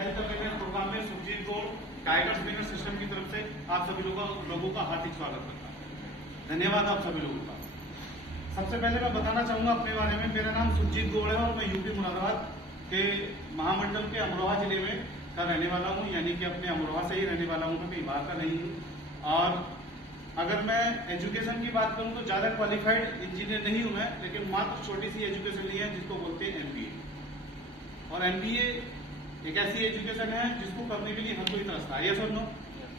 Health awareness programme में Surjeet Gaur tigers business system की तरफ से आप सभी लोगों का हार्दिक स्वागत करता हूँ। धन्यवाद आप सभी लोगों का। सबसे पहले मैं बताना चाहूंगा अपने बारे में। मेरा नाम सुरजीत गौड़ है और मैं यूपी मुरादाबाद के महामंडल के अमरोहा जिले में का रहने वाला हूँ, यानी कि अपने अमरोहा से ही रहने वाला हूँ, मैं कहीं बाहर का नहीं हूँ। और अगर मैं एजुकेशन की बात करूं तो ज्यादा क्वालिफाइड इंजीनियर नहीं हूं मैं, लेकिन मात्र छोटी सी एजुकेशन ली है जिसको बोलते हैं एमबीए। और एमबीए एक ऐसी एजुकेशन है जिसको करने के लिए हर कोई तरसता है। ये सुन लो,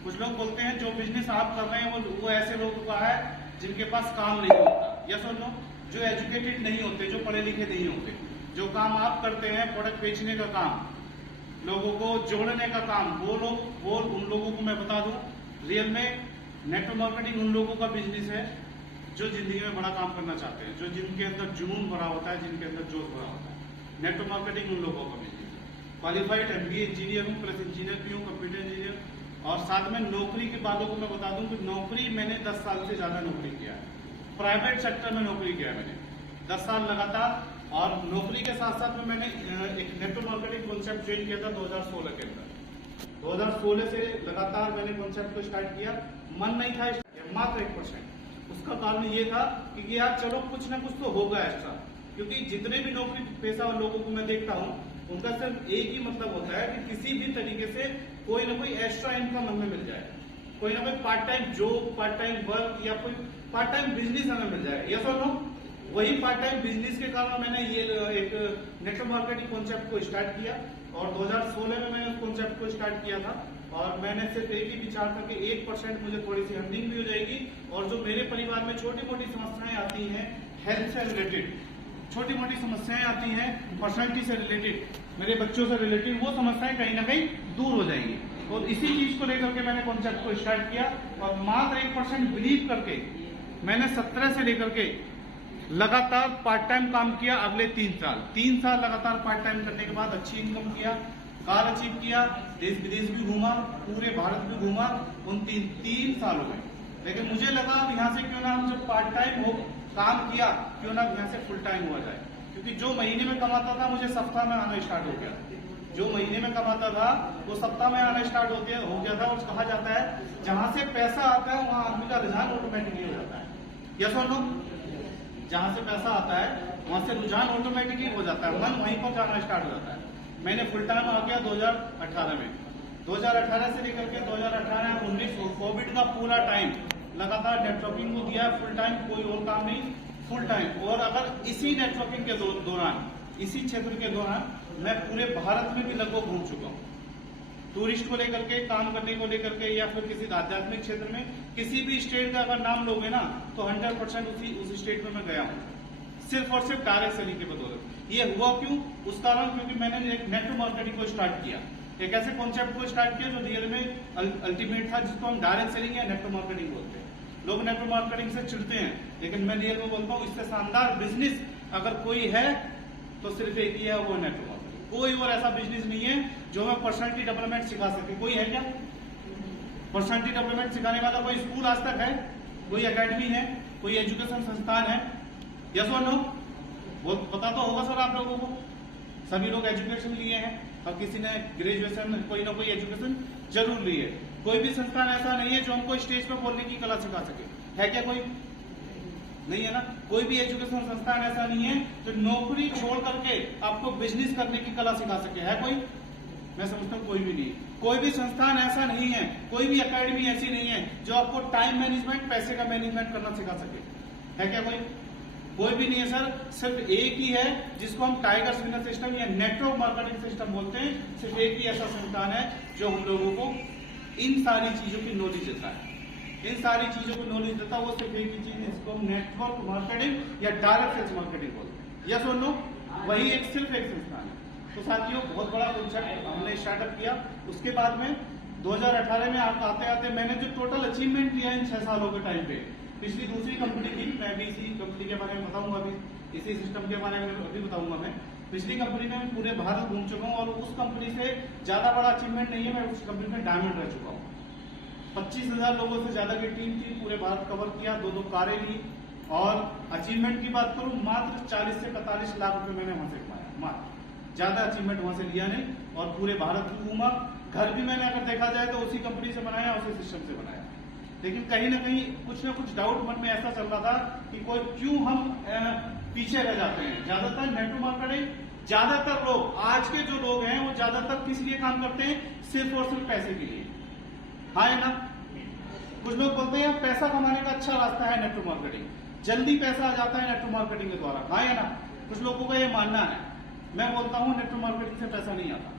कुछ लोग बोलते हैं जो बिजनेस आप कर रहे हैं वो ऐसे लोगों का है जिनके पास काम नहीं होता। या सुन लो, जो एजुकेटेड नहीं होते, जो पढ़े लिखे नहीं होते, जो काम आप करते हैं प्रोडक्ट बेचने का काम, लोगों को जोड़ने का काम, वो उन लोगों को मैं बता दूं, रियल में नेटवर्क मार्केटिंग उन लोगों का बिजनेस है जो जिंदगी में बड़ा काम करना चाहते हैं, जो जिनके अंदर जुनून भरा होता है, जिनके अंदर जोश भरा होता है। नेटवर्क मार्केटिंग उन लोगों का बिजनेस है। क्वालिफाइड एमबीए इंजीनियर हूँ, प्लस इंजीनियर भी हूँ, कंप्यूटर इंजीनियर। और साथ में नौकरी के बातों को मैं बता दूं कि नौकरी मैंने 10 साल से ज्यादा नौकरी किया है। प्राइवेट सेक्टर में नौकरी किया है मैंने 10 साल लगातार। और नौकरी के साथ साथ में मैंने एक नेटवर्क मार्केटिंग कॉन्सेप्ट ट्रेन किया था 2016 के अंदर। 2016 से लगातार मैंने कॉन्सेप्ट को स्टार्ट किया। मन नहीं था, मात्र 1%। उसका कारण ये था कि यार चलो कुछ ना कुछ तो होगा एक्स्ट्रा, क्योंकि जितने भी नौकरी पेशा लोगों को मैं देखता हूँ उनका सिर्फ एक ही मतलब होता है कि किसी भी तरीके से कोई ना कोई एक्स्ट्रा इनकम हमें मिल जाए, कोई ना कोई part time job, part time work या कोई पार्ट टाइम बिजनेस हमें मिल जाए। यस और नो? वही पार्ट टाइम बिजनेस के कारण मैंने ये एक नेटवर्क मार्केटिंग कॉन्सेप्ट को स्टार्ट किया और 2016 में मैंने उस कॉन्सेप्ट को स्टार्ट किया था। और मैंने सिर्फ एक ही विचार था कि 1% मुझे थोड़ी सी अर्निंग भी हो जाएगी और जो मेरे परिवार में छोटी मोटी समस्याएं आती हैं हेल्थ से रिलेटेड, छोटी मोटी समस्याएं आती हैं पर्सनैलिटी से रिलेटेड, मेरे बच्चों से रिलेटेड, वो समस्याएं कहीं ना कहीं दूर हो जाएंगी। और इसी चीज को लेकर के मैंने कॉन्सेप्ट को स्टार्ट किया और मात्र 1% बिलीव करके मैंने 17 से लेकर के लगातार पार्ट टाइम काम किया। अगले 3 साल लगातार पार्ट टाइम करने के बाद अच्छी इनकम किया, कार अचीव किया, देश विदेश भी घूमा, पूरे भारत भी घूमा उन 3 सालों में। लेकिन मुझे लगा अब यहाँ से क्यों ना हम जब पार्ट टाइम हो काम किया, क्यों ना यहाँ से फुल टाइम हुआ जाए। क्योंकि जो महीने में कमाता था मुझे सप्ताह में आना स्टार्ट हो गया। जो महीने में कमाता था वो सप्ताह में आना स्टार्ट हो गया था। और कहा जाता है जहां से पैसा आता है वहां आदमी का रुझान ऑटोमेटिकली हो जाता है। यस और नो? जहां से पैसा आता है वहां से रुझान ऑटोमेटिकली हो जाता है, मन वहीं पर जाना स्टार्ट हो जाता है। मैंने फुल टाइम आ गया 2018 में। 2018 से लेकर के 2018-19 कोविड का पूरा टाइम लगातार नेटवर्किंग को दिया फुल टाइम, कोई और काम नहीं, फुल टाइम। और अगर इसी नेटवर्किंग के दौरान, इसी क्षेत्र के दौरान मैं पूरे भारत में भी लगभग घूम चुका हूँ। टूरिस्ट को लेकर के, काम करने को लेकर के, या फिर किसी आध्यात्मिक क्षेत्र में किसी भी स्टेट का अगर नाम लोगे ना तो 100% उस स्टेट में मैं गया हूँ, सिर्फ और सिर्फ डायरेक्ट सेलिंग के बदौलत। ये हुआ क्यों? उस कारण क्योंकि मैंने एक नेटवर्क मार्केटिंग को स्टार्ट किया, एक ऐसे कॉन्सेप्ट को स्टार्ट किया जो रियल में अल्टीमेट था, जिसको हम डायरेक्ट सेलिंग या नेटवर्क मार्केटिंग बोलते हैं। लोग नेटवर्क मार्केटिंग से चिढ़ते हैं, लेकिन मैं रियल में बोलता हूँ इससे शानदार बिजनेस अगर कोई है तो सिर्फ एक ही है, वो नेटवर्क मार्केटिंग। कोई और ऐसा बिजनेस नहीं है जो हमें पर्सनैलिटी डेवलपमेंट सिखा सके। कोई है क्या पर्सनैलिटी डेवलपमेंट सिखाने वाला? कोई स्कूल आज तक है? कोई एकेडमी है? कोई एजुकेशन संस्थान है? यस और नो? वो पता तो होगा सर आप लोगों को। सभी लोग एजुकेशन लिए हैं और किसी ने ग्रेजुएशन, कोई ना कोई एजुकेशन जरूर ली है। कोई भी संस्थान ऐसा नहीं है जो हमको स्टेज पर बोलने की कला सिखा सके। है क्या? कोई नहीं है ना। कोई भी एजुकेशन संस्थान ऐसा नहीं है जो नौकरी छोड़ करके आपको बिजनेस करने की कला सिखा सके। है कोई? मैं समझता हूँ कोई भी नहीं। कोई भी संस्थान ऐसा नहीं है, कोई भी एकेडमी ऐसी नहीं है जो आपको टाइम मैनेजमेंट, पैसे का मैनेजमेंट करना सिखा सके। है क्या कोई? कोई भी नहीं है सर। सिर्फ एक ही है जिसको हम टाइगर्स बिजनेस सिस्टम या नेटवर्क मार्केटिंग सिस्टम बोलते हैं। सिर्फ एक ही ऐसा संस्थान है जो हम लोगों को इन सारी चीजों की नॉलेज देता है। इन सारी चीजों को नॉलेज देता है वो सिर्फ एक ही चीज, जिसको हम नेटवर्क मार्केटिंग या डायरेक्ट सेल्स मार्केटिंग बोलते हैं। यस और नो? वही सिर्फ एक संस्थान है। तो साथियों, बहुत बड़ा कॉन्सेप्ट हमने स्टार्टअप किया। उसके बाद में 2018 में आते आते मैंने जो टोटल अचीवमेंट किया इन 6 सालों के टाइम पे, पिछली दूसरी कंपनी थी, मैं भी इसी कंपनी के बारे में बताऊंगा, अभी इसी सिस्टम के बारे में अभी बताऊंगा। मैं पिछली कंपनी में पूरे भारत घूम चुका हूँ और उस कंपनी से ज्यादा बड़ा अचीवमेंट नहीं है। मैं उस कंपनी में डायमंड रह चुका हूँ। 25,000 लोगों से ज्यादा की टीम थी, पूरे भारत कवर किया, 2 कारें ली। और अचीवमेंट की बात करूं, मात्र 40 से 45 लाख रुपए मैंने वहां से कमाया, मात्र ज्यादा अचीवमेंट वहां से लिया नहीं, और पूरे भारत में घूमा। घर भी मैंने अगर देखा जाए तो उसी कंपनी से बनाया, उसी सिस्टम से बनाया। लेकिन कहीं ना कहीं कुछ ना कुछ डाउट मन में ऐसा चल रहा था कि कोई क्यों हम पीछे रह जाते हैं। ज्यादातर नेटवर्क मार्केटिंग, ज्यादातर लोग आज के जो लोग हैं वो ज्यादातर किस लिए काम करते हैं? सिर्फ और सिर्फ पैसे के लिए। हाँ है ना? कुछ लोग बोलते हैं पैसा कमाने का अच्छा रास्ता है नेटवर्क मार्केटिंग, जल्दी पैसा आ जाता है नेटवर्क मार्केटिंग के द्वारा। हाँ है ना? कुछ लोगों का ये मानना है। मैं बोलता हूं नेटवर्क मार्केटिंग से पैसा नहीं आता।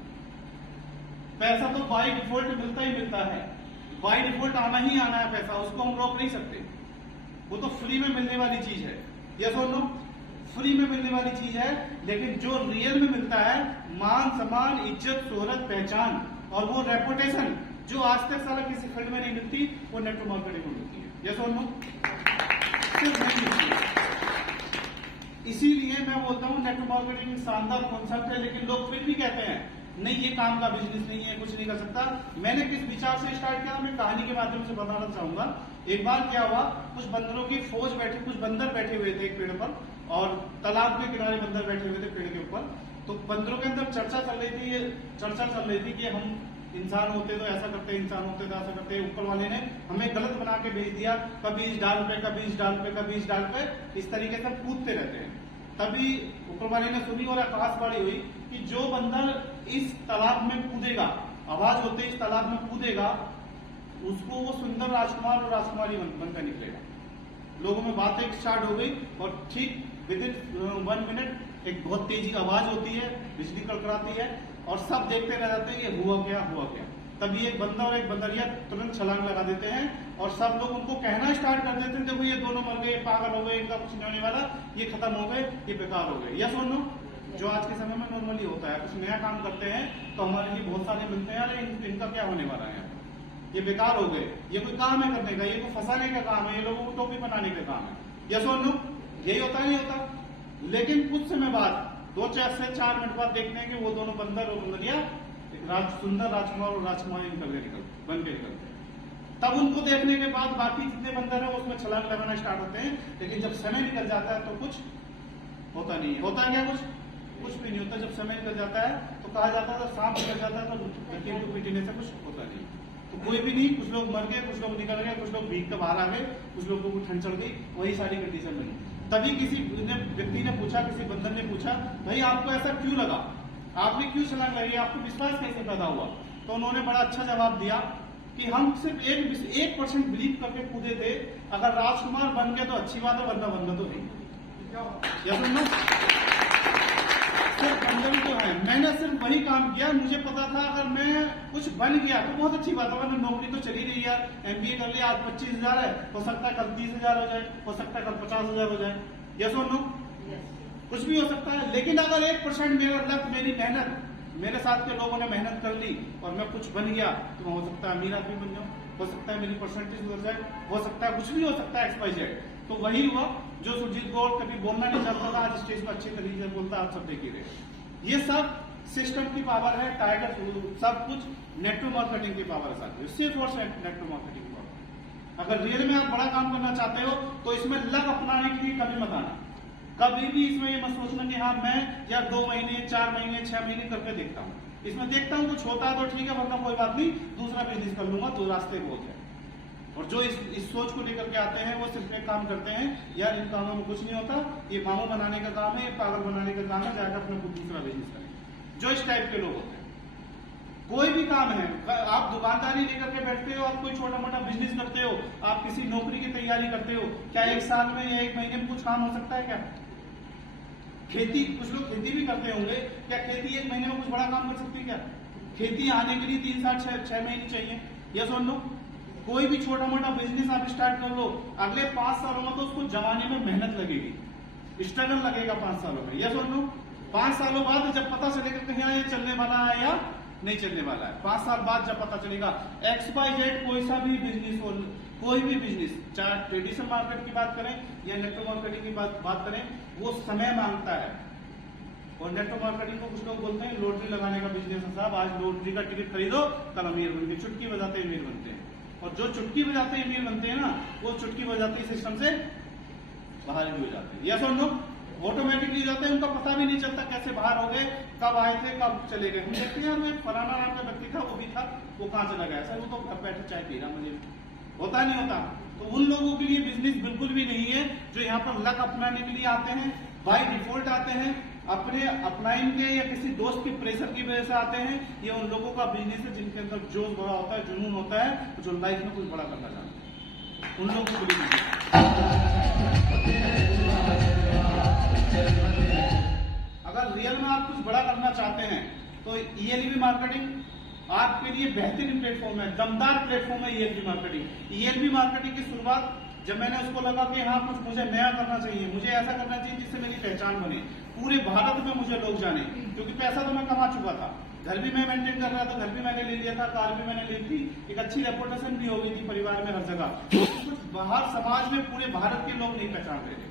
पैसा तो बाय डिफॉल्ट मिलता ही मिलता है, बाय डिफॉल्ट आना ही आना है पैसा, उसको हम रोक नहीं सकते। वो तो फ्री में मिलने वाली चीज है। यस और नो? फ्री में मिलने वाली चीज है। लेकिन जो रियल में मिलता है, मान सम्मान, इज्जत, शोहरत, पहचान और वो रेपुटेशन जो आज तक साला किसी फील्ड में नहीं मिलती, वो नेटवर्क मार्केटिंग में मिलती है। यस और नो? सिर्फ नहीं मिलती है। इसीलिए मैं बोलता हूँ नेटवर्क मार्केटिंग शानदार कॉन्सेप्ट है, लेकिन लोग फिर भी कहते हैं नहीं ये काम का बिजनेस नहीं है, कुछ नहीं कर सकता। मैंने किस विचार से स्टार्ट किया, मैं कहानी के माध्यम से बताना चाहूंगा। एक बार क्या हुआ, कुछ बंदरों की फौज बैठी, कुछ बंदर बैठे हुए थे एक पेड़ पर, और तालाब के किनारे बंदर बैठे हुए थे पेड़ के ऊपर। तो बंदरों के अंदर चर्चा चल रही थी कि हम इंसान होते तो ऐसा करते, इंसान होते तो ऐसा करते। ऊपर वाले ने हमें गलत बना के भेज दिया, कभी इस डाल पे, कभी इस डाल पे, कभी इस डाल पे, इस तरीके से कूदते रहते हैं। तभी ऊपर वाले ने सुनी और आकाशवाणी हुई कि जो बंदर इस तालाब में कूदेगा, आवाज होते इस तालाब में कूदेगा, उसको वो सुंदर राजकुमार और राजकुमारी बनकर निकलेगा। लोगों में बात एक स्टार्ट हो गई, और ठीक विद इन 1 मिनट एक बहुत तेजी आवाज होती है, बिजली कड़कड़ाती है, और सब देखते रह जाते हैं ये हुआ क्या, हुआ क्या। तभी एक बंदा और एक बंदरिया तुरंत छलांग लगा देते हैं, और सब लोग उनको कहना स्टार्ट कर देते हैं देखो ये दोनों मर गए, पागल हो गए, इनका कुछ नहीं होने वाला, ये खत्म हो गए, ये बेकार हो गए। यस और नो? जो आज के समय में नॉर्मली होता है, कुछ नया काम करते हैं तो हमारे लिए बहुत सारे मिलते हैं, अरे इनका क्या होने वाला है, ये बेकार हो गए, ये कोई काम है करने का, ये कोई फंसाने का काम है, ये लोगों को टोपी बनाने का काम है। यस और नो? यही होता नहीं होता। लेकिन कुछ समय बाद, 2 से 4 मिनट बाद देखते हैं कि वो दोनों बंदर और बंदरिया सुंदर राजकुमार और राजकुमारी बन के निकलते हैं। तब उनको देखने के बाद बाकी जितने बंदर है उसमें छलांग लगाना स्टार्ट होते हैं। लेकिन जब समय निकल जाता है तो कुछ होता नहीं है। होता क्या? कुछ भी नहीं होता। जब समय निकल जाता है तो कहा जाता है सांप निकल जाता है तो पीटने से कुछ होता नहीं। तो कोई भी नहीं, कुछ लोग मर गए, कुछ लोग निकल गए, कुछ लोग भीग कर बाहर आ गए, कुछ लोगों को ठंड चढ़ गई, वही सारी कंडीशन बनी। तभी किसी व्यक्ति ने पूछा, किसी बंदर ने पूछा, भाई आपको ऐसा क्यों लगा, आपने क्यों छलांग लगाई, आपको विश्वास कैसे पैदा हुआ? तो उन्होंने बड़ा अच्छा जवाब दिया कि हम सिर्फ 1% बिलीव करके कूदे थे, अगर राजकुमार बन गए तो अच्छी बात है, वरना बनना तो नहीं। सिर्फ बंदर तो है, मैंने सिर्फ वही काम किया। मुझे पता था अगर मैं कुछ बन गया तो बहुत अच्छी बात है, वरना नौकरी तो चली रही है, MBA कर लिया, आज 25,000 है, हो सकता है कल 30,000 हो जाए, हो सकता है कल 50,000 हो जाए। यस और नो? कुछ भी हो सकता है। लेकिन अगर 1% मेरा लक, मेरी मेहनत, मेरे साथ के लोगों ने मेहनत कर ली और मैं कुछ बन गया, तो हो सकता है अमीर आदमी बन जाऊं, हो सकता है मेरी परसेंटेज सुधर जाए, हो सकता है कुछ भी हो सकता है, XYZ। तो वही हुआ जो सुरजीत गौड़ कभी बोलना नहीं चाहता था, आज स्टेज पर अच्छे तरीके से बोलता है, आप सब देख ही रहे। ये सब सिस्टम की पावर है, टाइगर, सब कुछ नेटवर्क मार्केटिंग की पावर है साथ, सिर्फ और सिर्फ नेटवर्क मार्केटिंग की पावर। अगर रियल में आप बड़ा काम करना चाहते हो तो इसमें लक अपनाने के लिए कभी मत आना, कभी भी इसमें ये मत सोचना कि हाँ मैं या 2 महीने, 4 महीने, 6 महीने करके देखता हूँ, इसमें देखता हूँ कुछ होता है तो ठीक है, वरना कोई बात नहीं, दूसरा बिजनेस कर लूंगा, 2 रास्ते बहुत है। और जो इस सोच को लेकर के आते हैं वो सिर्फ एक काम करते हैं, यार इन कामों में कुछ नहीं होता, ये मामू बनाने का काम है, ये पागल बनाने का काम है, जाकर अपना दूसरा बिजनेस करें। जो इस टाइप के लोग होते हैं, कोई भी काम है, आप दुकानदारी लेकर के बैठते हो, आप कोई छोटा मोटा बिजनेस करते हो, आप किसी नौकरी की तैयारी करते हो, क्या 1 साल में या 1 महीने में कुछ काम हो सकता है क्या? खेती, कुछ लोग खेती भी करते होंगे, क्या खेती 1 महीने में कुछ बड़ा काम कर सकती है क्या? खेती आने के लिए 3 साल 6 महीने चाहिए। यस और नो? कोई भी छोटा मोटा बिजनेस आप स्टार्ट कर लो, अगले 5 सालों में तो उसको जमाने में मेहनत लगेगी, स्ट्रगल लगेगा 5 सालों में। यस और नो? 5 सालों बाद जब पता चलेगा कहीं ये चलने वाला है या नहीं चलने वाला है, 5 साल बाद जब पता चलेगा, XYZ कोई सा भी बिजनेस हो, कोई भी बिजनेस, चाहे ट्रेडिशनल मार्केट की बात करें या नेटवर्क मार्केटिंग की बात करें, वो समय मांगता है। और नेटवर्क मार्केटिंग को कुछ लोग बोलते हैं लॉटरी लगाने का बिजनेस है साहब, आज लॉटरी का टिकट खरीदो, कल अमीर बनते, चुटकी बजाते अमीर बनते हैं। और जो चुटकी बजाते अमीर बनते हैं ना, वो चुटकी बजाते सिस्टम से बाहर भी हो जाते हैं। यस और नो? ऑटोमेटिकली जाते हैं, उनका पता भी नहीं चलता कैसे बाहर हो गए, कब आए थे कब चले गए। हम देखते हैं यार वो फलाना नाम का व्यक्ति था, वो भी था, वो कहाँ चला गया, सर वो तो घर बैठे चाय पी रहा, मुझे होता नहीं होता। तो उन लोगों के लिए बिजनेस बिल्कुल भी नहीं है जो यहाँ पर लक अपनाने के लिए आते हैं, बाय डिफॉल्ट आते हैं, अपने अपनाएंगे या किसी दोस्त के प्रेशर की वजह से आते हैं। ये उन लोगों का बिजनेस है जिनके अंदर जोश बड़ा होता है, जुनून होता है, जो लाइफ में कुछ बड़ा करना चाहते हैं, उन लोगों को भी। अगर रियल में आप कुछ बड़ा करना चाहते हैं तो ईएलबी मार्केटिंग आपके लिए बेहतरीन प्लेटफॉर्म है, दमदार प्लेटफॉर्म है ईएलबी मार्केटिंग। ईएलबी मार्केटिंग की शुरुआत जब मैंने उसको लगा कि हाँ कुछ मुझे नया करना चाहिए, मुझे ऐसा करना चाहिए जिससे मेरी पहचान बने, पूरे भारत में मुझे लोग जाने, क्योंकि पैसा तो मैं कमा चुका था, घर भी मैं मेंटेन कर रहा था, घर भी मैंने ले लिया था, कार भी मैंने ली थी, एक अच्छी रेपुटेशन भी हो गई थी परिवार में, हर जगह। कुछ बाहर समाज में पूरे भारत के लोग नहीं पहचान रहे थे।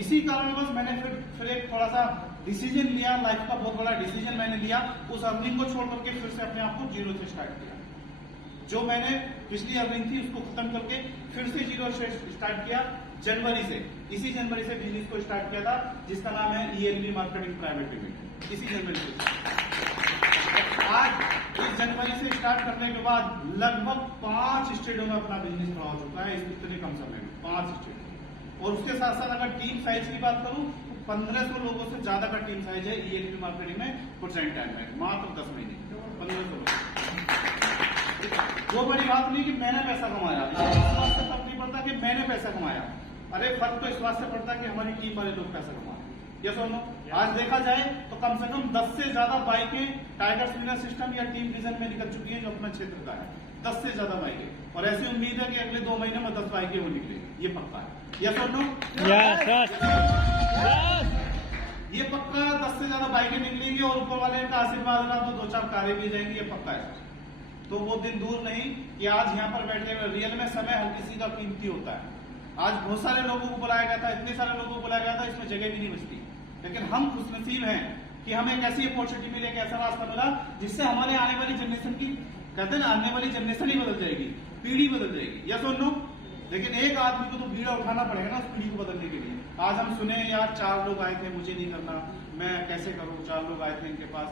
इसी कारणवश मैंने फिर एक थोड़ा सा डिसीजन लिया, लाइफ का बहुत बड़ा डिसीजन मैंने लिया, उस अर्निंग को छोड़ करके फिर से अपने आप को जीरो से स्टार्ट किया। जो मैंने पिछली अर्निंग थी उसको खत्म करके फिर से जीरो से स्टार्ट किया जनवरी से। इसी जनवरी से बिजनेस को स्टार्ट किया था जिसका नाम है ईएलबी मार्केटिंग प्राइवेट लिमिटेड। इसी जनवरी से आज इस जनवरी से स्टार्ट करने के बाद लगभग 5 स्टेटों में अपना बिजनेस खड़ा हो चुका है इतने कम समय में, 5 स्टेट। और उसके साथ साथ अगर टीम साइज की बात करूं तो 1500 लोगों से ज्यादा का टीम साइज है ईएलबी मार्केटिंग में प्रेजेंट टाइम में, मात्र 10 महीने 1500 लोग। वो बड़ी बात नहीं कि मैंने पैसा कमाया, इस बात से फर्क नहीं पड़ता कि मैंने पैसा कमाया, अरे फर्क तो इस बात से पड़ता है कि हमारी टीम वाले लोग पैसा कमाए। ये सुनो, आज देखा जाए तो कम से कम 10 से ज्यादा बाइकें टाइगर्स विनर सिस्टम या टीम विजन में निकल चुकी है जो अपना क्षेत्र का है, 10 से ज्यादा बाइकें, और ऐसी उम्मीद है कि अगले 2 महीने में 10 बाइकें वो निकलेगी, ये पक्का है। ये सुनो, ये पक्का 10 से ज्यादा बाइकें निकलेंगी और ऊपर वाले का आशीर्वाद रहा तो 2-4 कारें भी जाएंगी, ये पक्का है। तो वो दिन दूर नहीं कि आज यहाँ पर बैठे हुए रियल में समय हर किसी का कीमती होता है। आज बहुत सारे लोगों को बुलाया गया था, इतने सारे लोगों को बुलाया गया था, इसमें जगह भी नहीं बचती, लेकिन हम खुशनसीब हैं कि हमें एक ऐसी अपॉर्चुनिटी मिली, एक ऐसा रास्ता मिला जिससे हमारे आने वाली जनरेशन की, कहते हैं ना, आने वाली जनरेशन ही बदल जाएगी, पीढ़ी बदल जाएगी। या सुन लो, लेकिन एक आदमी को तो बीड़ा उठाना पड़ेगा ना उस पीढ़ी को बदलने के लिए। आज हम सुने यार 4 लोग आए थे, मुझे नहीं करना, मैं कैसे करूं, 4 लोग आए थे, इनके पास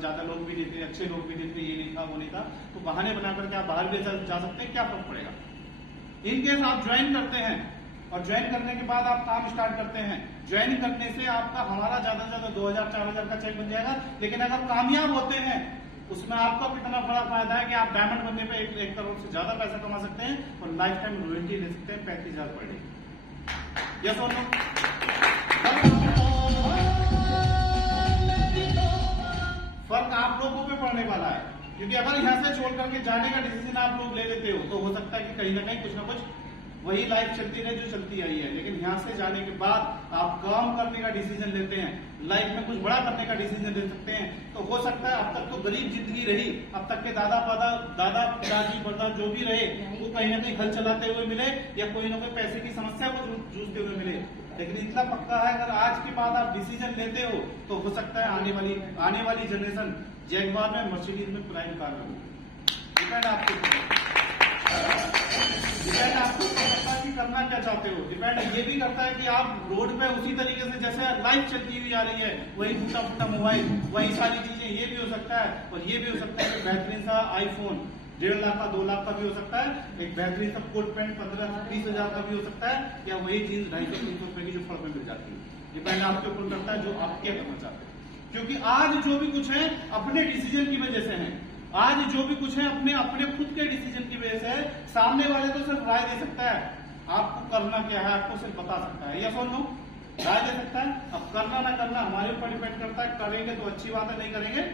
ज्यादा लोग भी नहीं थे, अच्छे लोग भी नहीं थे, ये नहीं था वो नहीं था, तो बहाने बना करके आप बाहर भी जा सकते हैं, क्या फर्क पड़ेगा। इनकेस आप ज्वाइन करते हैं और ज्वाइन करने के बाद आप काम स्टार्ट करते हैं, ज्वाइन करने से आपका हमारा ज्यादा से ज्यादा 2000-4000 का चेक बन जाएगा, लेकिन अगर कामयाब होते हैं उसमें आपका कितना बड़ा फायदा है कि आप डायमंड बनने पे 1 करोड़ से ज्यादा पैसा कमा सकते हैं और लाइफ टाइम रॉयल्टी ले सकते हैं 35,000 पर डे। यस और नो? फर्क आप लोगों पे पड़ने वाला है, क्योंकि अगर यहाँ से छोड़ करके जाने का डिसीजन आप लोग ले लेते हो तो हो सकता है कि कहीं ना कहीं कुछ ना कुछ वही लाइफ चलती रहे जो चलती आई है, लेकिन यहाँ से जाने के बाद आप काम करने का डिसीजन लेते हैं, लाइफ में कुछ बड़ा करने का डिसीजन ले सकते हैं। तो हो सकता है अब तक तो गरीब जिंदगी रही, अब तक के दादा दादी परदादा जो भी रहे वो कहीं ना कहीं हल चलाते हुए मिले या कोई ना कोई पैसे की समस्या को जूझते हुए मिले, लेकिन इतना पक्का है अगर आज के बाद आप डिसीजन लेते हो तो हो सकता है आने वाली जनरेशन जैगवार में, मर्सिडीज में, प्राइम कार में हो। डिपेंड आपको पता कि करना क्या चाहते हो, डिपेंड ये भी करता है कि आप रोड पे उसी तरीके से जैसे लाइफ चलती हुई आ रही है, वही फूटा मोबाइल, वही सारी चीजें, ये भी हो सकता है। और ये भी हो सकता है कि बेहतरीन सा आईफोन 1.5 लाख का 2 लाख का भी हो सकता है, एक बेहतरीन सा कोट पैंट 15-20 हजार का भी हो सकता है, या वही जीन्स 250-300 रुपए की जो फड़ में मिल जाती है। डिपेंड आपके ऊपर करता है जो आप क्या करना चाहते हैं, क्योंकि आज जो भी कुछ है अपने डिसीजन की वजह से है, आज जो भी कुछ है अपने खुद के डिसीजन की वजह से है। सामने वाले तो सिर्फ राय दे सकता है, आपको करना क्या है आपको सिर्फ बता सकता है, या सुन लो, राय दे सकता है, अब करना ना करना हमारे ऊपर डिपेंड करता है। करेंगे तो अच्छी बात है, नहीं करेंगे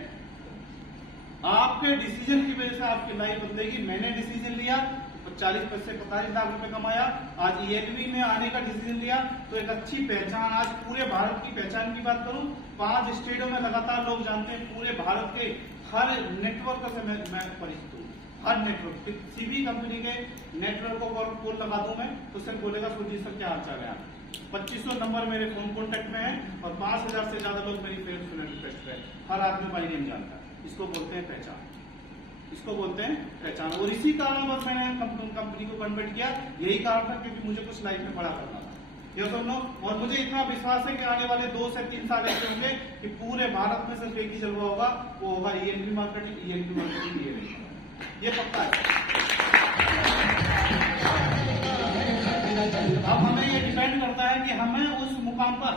आपके डिसीजन की वजह से आपकी लाइफ बदलेगी। मैंने डिसीजन लिया तो 40 पैसे 45 लाख रुपए कमाया, आज ईएलबी में आने का डिसीजन लिया तो एक अच्छी पहचान, आज पूरे भारत की पहचान की बात करूं 5 स्टेटों में लगातार लोग जानते हैं, पूरे भारत के हर नेटवर्क से मैं परिचित हूँ, हर नेटवर्क, किसी भी कंपनी के नेटवर्क को कॉल लगा दूं मैं तो सिर्फ बोलेगा सुरजीत सर क्या हाल चाल है। 2500 नंबर मेरे फोन कॉन्टेक्ट में है और 5000 से ज्यादा लोग मेरी फ्रेंड रिक्वेस्ट पे, हर आदमी बाई नेम जानता है। इसको बोलते हैं पहचान, इसको बोलते हैं पहचान। और इसी कारण बस मैंने कंपनी को कन्वर्ट किया, यही कारण था क्योंकि मुझे कुछ लाइफ में बड़ा करना था। ये सुनो, और मुझे इतना विश्वास है कि आने वाले 2 से 3 साल ऐसे होंगे कि पूरे भारत में सिर्फ एक ही जलवा होगा, वो होगा ईएनपी मार्केटिंग, ये पक्का है। अब हमें ये डिपेंड करता है कि हमें उस मुकाम पर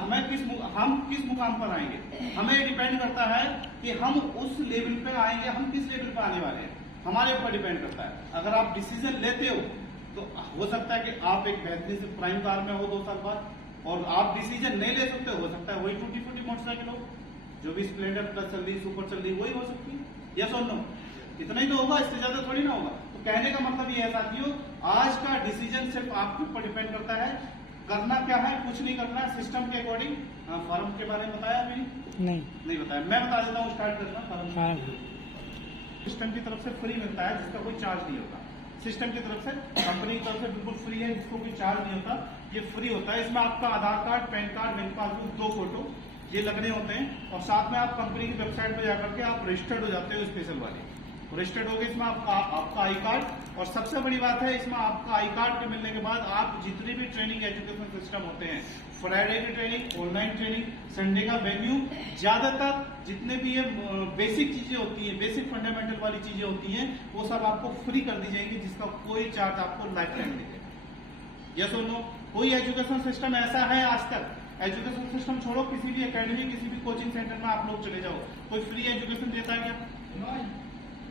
हम किस मुकाम पर आएंगे। हमें डिपेंड करता है कि हम उस लेवल पे आएंगे, हम किस लेवल पे आने वाले हैं, हमारे ऊपर डिपेंड करता है। अगर आप डिसीजन लेते हो तो हो सकता है कि आप एक बेहतरीन से प्राइम कार में हो 2 साल बाद, और आप डिसीजन नहीं ले सकते, हो सकता है वही टूटी फूटी मोटरसाइकिल हो, जो भी स्प्लेंडर प्लस चल रही, सुपर चल रही, वही हो सकती है। यस और नो, इतना ही तो होगा, इससे ज्यादा थोड़ी ना होगा। तो कहने का मतलब ये है साथियों, आज का डिसीजन सिर्फ आपके ऊपर डिपेंड करता है। करना क्या है, कुछ नहीं करना है, सिस्टम के अकॉर्डिंग। फॉर्म के बारे में बताया अभी नहीं बताया, मैं बता देता हूँ। स्टार्ट करना फॉर्म सिस्टम की तरफ से फ्री मिलता है, जिसका कोई चार्ज नहीं होता। सिस्टम की तरफ से, कंपनी की तरफ से बिल्कुल फ्री है, जिसको कोई चार्ज नहीं होता, ये फ्री होता है। इसमें आपका Aadhaar card, PAN card, bank passbook, 2 photo ये लगने होते हैं, और साथ में आप कंपनी की वेबसाइट पर जाकर के आप रजिस्टर्ड हो जाते हो स्पेशल वाले। रजिस्टर्ड हो गए, इसमें आपका आई कार्ड, और सबसे बड़ी बात है इसमें आपका आई कार्ड के मिलने के बाद आप जितने भी ट्रेनिंग एजुकेशन सिस्टम होते हैं, फ्राइडे की ट्रेनिंग, ऑनलाइन ट्रेनिंग, संडे का वेन्यू, ज्यादातर जितने भी ये बेसिक चीजें होती हैं, बेसिक फंडामेंटल वाली चीजें होती हैं, वो सब आपको फ्री कर दी जाएंगी, जिसका कोई चार्ज आपको लाइफ टाइम नहीं देगा। यस और नो, कोई एजुकेशन सिस्टम ऐसा है आज तक, एजुकेशन सिस्टम छोड़ो, किसी भी एकेडमी, किसी भी कोचिंग सेंटर में आप लोग चले जाओ, कोई फ्री एजुकेशन देता है क्या?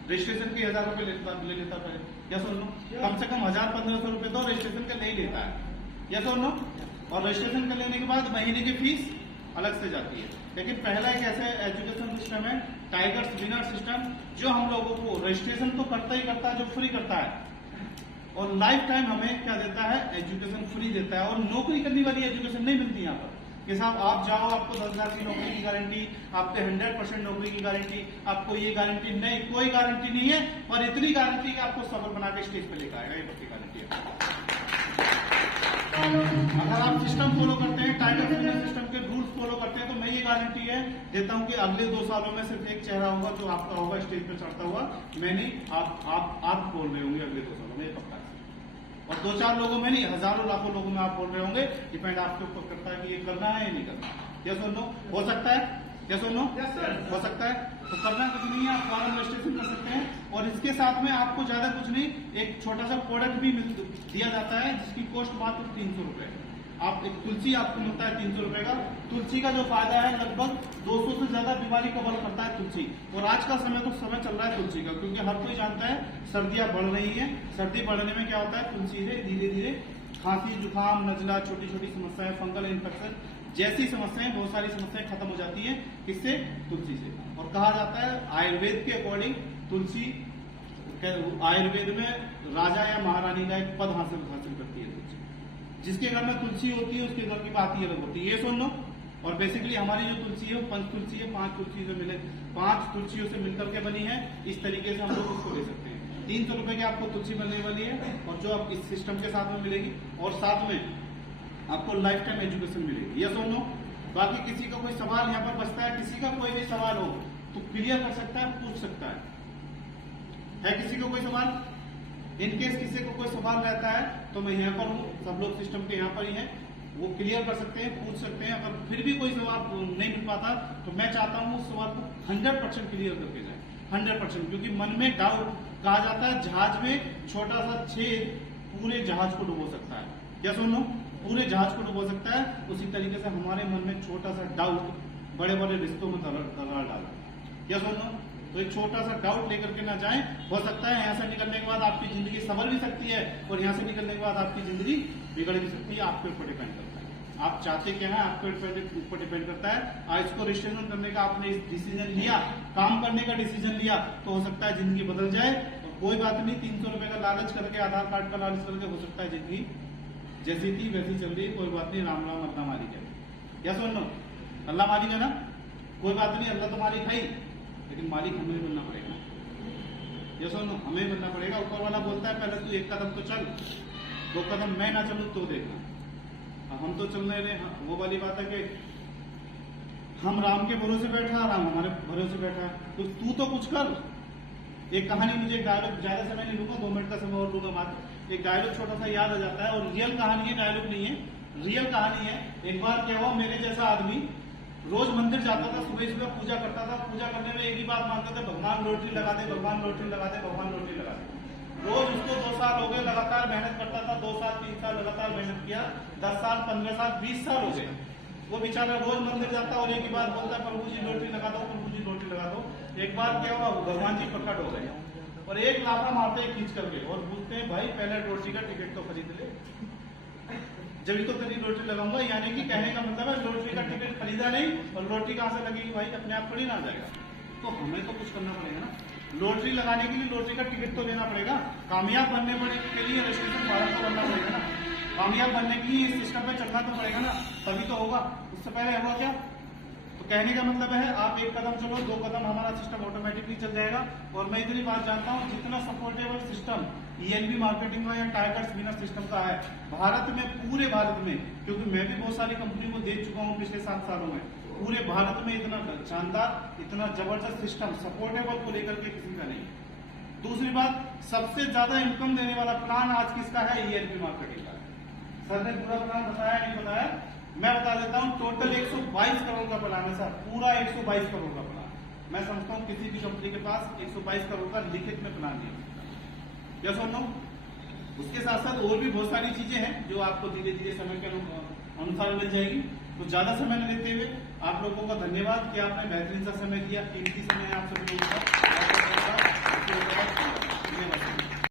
रजिस्ट्रेशन के 1000 रुपए ले लेता है। या सुन लो, कम से कम 1000-1500 रुपए तो रजिस्ट्रेशन का नहीं लेता है। या सुन लो, और रजिस्ट्रेशन कर लेने के बाद महीने की फीस अलग से जाती है। लेकिन पहला एक ऐसा एजुकेशन सिस्टम है, टाइगर्स विनर सिस्टम, जो हम लोगों को रजिस्ट्रेशन तो करता ही करता है, जो फ्री करता है, और लाइफ टाइम हमें क्या देता है, एजुकेशन फ्री देता है। और नौकरी करने वाली एजुकेशन नहीं मिलती यहाँ पर कि साहब आप जाओ, आपको 10,000 की नौकरी की गारंटी, आपके 100% नौकरी की गारंटी, आपको ये गारंटी नहीं, कोई गारंटी नहीं है। और इतनी गारंटी कि आपको सफल बना के स्टेज पे लेकर आएगा, ये पक्की गारंटी है। अगर आप सिस्टम फॉलो करते हैं, टाइगर सिस्टम के रूल्स फॉलो करते हैं, तो मैं ये गारंटी है देता हूं कि अगले 2 सालों में सिर्फ एक चेहरा होगा जो आपका होगा स्टेज पे चढ़ता हुआ, मैं नहीं, आप बोल रहे होंगे अगले 2 सालों में, ये पक्का। और 2-4 लोगों में नहीं, हजारों लाखों लोगों में आप बोल रहे होंगे। डिपेंड आपके ऊपर करता है कि ये करना है या नहीं करना। यस और नो, हो सकता है, यस और नो, हो सकता है। तो करना कुछ नहीं है, आप फॉर्म रजिस्ट्रेशन कर सकते हैं, और इसके साथ में आपको ज्यादा कुछ नहीं, एक छोटा सा प्रोडक्ट भी दिया जाता है, जिसकी कॉस्ट मात्र 300 रुपए। आप एक तुलसी आपको मिलता है 300 रुपए का। तुलसी का जो फायदा है, लगभग 200 से ज्यादा बीमारी कवर करता है तुलसी। और आज का समय तो समय चल रहा है तुलसी का, क्योंकि हर कोई जानता है सर्दियां बढ़ रही हैं। सर्दी बढ़ने में क्या होता है, तुलसी से धीरे धीरे खांसी, जुकाम, नजला, छोटी छोटी समस्याएं, फंगल इन्फेक्शन जैसी समस्याएं, बहुत सारी समस्याएं खत्म हो जाती है। किससे? तुलसी से। और कहा जाता है आयुर्वेद के अकॉर्डिंग तुलसी, आयुर्वेद में राजा या महारानी का एक पद हासिल करती है तुलसी। जिसके घर में तुलसी होती है, उसके घर की बात ही अलग होती है, ये सुन लो। और बेसिकली हमारी जो तुलसी है वो 5 तुलसी है, 5 तुलसियों से मिलकर के बनी है। इस तरीके से हम लोग उसको ले सकते हैं। 300 रुपए की आपको तुलसी मिलने वाली है, और जो आप इस सिस्टम के साथ में मिलेगी, और साथ में आपको लाइफ टाइम एजुकेशन मिलेगी। ये सुन लो। बाकी किसी का कोई सवाल यहाँ पर बचता है, किसी का कोई भी सवाल हो तो क्लियर कर सकता है, पूछ सकता है किसी को कोई सवाल? इनकेस किसी को कोई सवाल रहता है तो मैं यहाँ पर हूँ, सब लोग सिस्टम के यहाँ पर ही हैं, वो क्लियर कर सकते हैं, पूछ सकते हैं। अगर फिर भी कोई सवाल नहीं मिल पाता तो मैं चाहता हूँ उस सवाल को 100% क्लियर करके जाए, 100%। क्योंकि मन में डाउट, कहा जाता है जहाज में छोटा सा छेद पूरे जहाज को डुबो सकता है। क्या सुन लो, पूरे जहाज को डुबो सकता है। उसी तरीके से हमारे मन में छोटा सा डाउट बड़े बड़े रिश्तों में दरार डालता है। क्या सुन लो, तो एक छोटा सा डाउट लेकर के ना जाएं। हो सकता है यहाँ से निकलने के बाद आपकी जिंदगी संभल भी सकती है, और यहाँ से निकलने के बाद आपकी जिंदगी बिगड़ भी सकती है। आपके ऊपर डिपेंड करता है, आप चाहते क्या है, आपके ऊपर डिपेंड करता है। आज इसको रजिस्ट्रेशन करने का आपने डिसीजन लिया, काम करने का डिसीजन लिया, तो हो सकता है जिंदगी बदल जाए। और कोई बात नहीं, 300 रुपए का लालच करके, आधार कार्ड का लालच करके, हो सकता है जिंदगी जैसी थी वैसी चल रही है। कोई बात नहीं, राम राम अल्लाह मालिक है। या सुन लो, अल्लाह मालिक है ना, कोई बात नहीं, अल्लाह तो मालिक है ही, लेकिन मालिक हमें बनना पड़ेगा। ये सुनो, हमें बनना पड़ेगा। ऊपर वाला बोलता है पहले तू 1 कदम तो चल, 2 कदम मैं ना चलूं तो देखना। हम तो चल रहे हैं, वो वाली बात है कि हम राम के भरोसे बैठा, राम हमारे भरोसे बैठा, तो तू तो कुछ कर। एक कहानी, मुझे डायलॉग ज्यादा समय नहीं लूंगा, 2 मिनट का समय और लूंगा मात्र। एक डायलॉग छोटा सा याद आ जाता है, और रियल कहानी है, डायलॉग नहीं है। रियल कहानी है। एक बार क्या हुआ, मेरे जैसा आदमी रोज मंदिर जाता था, सुबह सुबह पूजा करता था। पूजा करने में एक ही बात मानते थे, भगवान लॉटरी लगा दे, भगवान लॉटरी लगा दे, भगवान लॉटरी लगा दे। रोज उसको 2 साल हो गए लगातार मेहनत करता था, 2 साल 3 साल लगातार मेहनत किया, 10 साल 15 साल 20 साल हो गए। वो बेचारा रोज मंदिर जाता और एक ही बात बोलता, प्रभु जी लॉटरी लगा दो, प्रभु जी लॉटरी लगा दो। एक बार क्या हुआ, भगवान जी प्रकट हो गए और एक लाफा मारते हैं खींच करके और पूछते हैं, भाई पहले लॉटरी का टिकट तो खरीद ले, जब तो तेरी लॉटरी लगाऊंगा। यानी कि कहने का मतलब है लॉटरी का टिकट खरीदा नहीं और लॉटरी कहां से लगेगी भाई, अपने आप थोड़ी ना आ जाएगा। तो हमें तो कुछ करना पड़ेगा ना, लॉटरी लगाने के लिए लॉटरी का टिकट तो लेना पड़ेगा। कामयाब बनने के लिए रजिस्ट्रेशन भारत को बनना पड़ेगा ना, कामयाब बनने के लिए इस सिस्टम पे चलना तो पड़ेगा ना, तभी तो होगा। उससे पहले हुआ क्या? तो कहने का मतलब है आप एक कदम चलो, 2 कदम हमारा सिस्टम ऑटोमेटिकली चल जाएगा। और मैं इतनी बात जानता हूं, जितना सपोर्टेबल सिस्टम ईएनबी मार्केटिंग का या टाइगर्स विनर सिस्टम का है भारत में, पूरे भारत में, क्योंकि मैं भी बहुत सारी कंपनी को देख चुका हूं पिछले 7 सालों में, पूरे भारत में इतना शानदार, इतना जबरदस्त सिस्टम सपोर्टेबल को लेकर के किसी का नहीं। दूसरी बात, सबसे ज्यादा इनकम देने वाला प्लान आज किसका है? ईएनबी मार्केटिंग का। सर ने पूरा प्लान बताया नहीं बताया? मैं बता देता हूं, टोटल 122 करोड़ का प्लान है सर, पूरा 122 करोड़ का प्लान। मैं समझता हूं किसी भी कंपनी के पास 122 करोड़ का लिखित में प्लान नहीं है। क्या सुनो, उसके साथ साथ और भी बहुत सारी चीजें हैं जो आपको धीरे धीरे समय के अनुसार मिल जाएगी। तो ज्यादा समय न लेते हुए आप लोगों का धन्यवाद कि आपने बेहतरीन सा समय दिया, कीमती समय है आप सभी लोगों का। धन्यवाद।